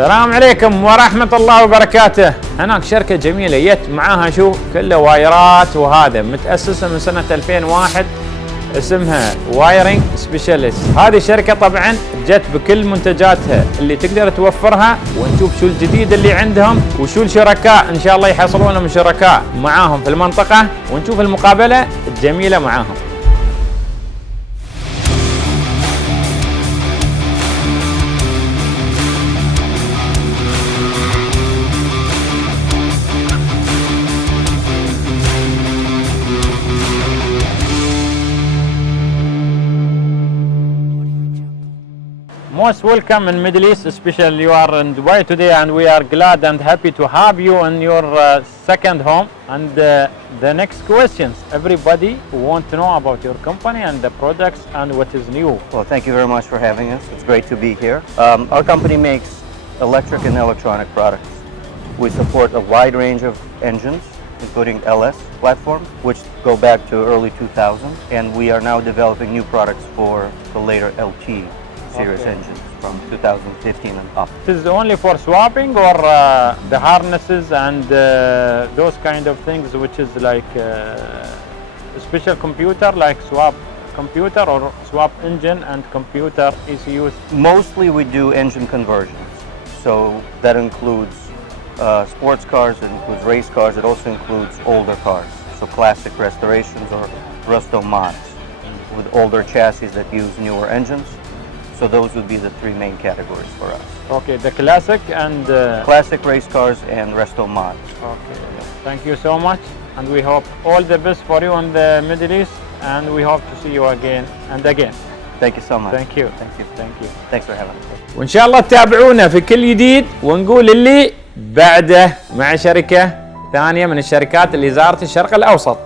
السلام عليكم ورحمة الله وبركاته. هناك شركة جميلة جت معاها شو كله وايرات، وهذا متأسسة من سنة 2001 اسمها وايرنج سبيشاليست. هذه الشركة طبعا جت بكل منتجاتها اللي تقدر توفرها، ونشوف شو الجديد اللي عندهم وشو الشركاء ان شاء الله يحصلون من شركاء معاهم في المنطقة، ونشوف المقابلة الجميلة معاهم. Most welcome in Middle East, especially you are in Dubai today, and we are glad and happy to have you in your second home. And the next questions, everybody want to know about your company and the products and what is new. Well, thank you very much for having us. It's great to be here. Our company makes electric and electronic products. We support a wide range of engines, including LS platform, which go back to early 2000, and we are now developing new products for the later LT series engines from 2015 and up. This is only for swapping, or the harnesses and those kind of things, which is like a special computer, like swap computer or swap engine and computer ECUs? Mostly we do engine conversions. So that includes sports cars, it includes race cars, it also includes older cars. So classic restorations or resto mods with older chassis that use newer engines. So those would be the three main categories for us. Okay, the classic and classic race cars and resto mods. Okay, thank you so much, and we hope all the best for you in the Middle East, and we hope to see you again and again. Thank you so much. Thank you. Thank you. Thank you. Thanks for having us. وإن شاء الله تتابعونا في كل جديد، ونقول اللي بعده مع شركة ثانية من الشركات اللي زارت الشرق الأوسط.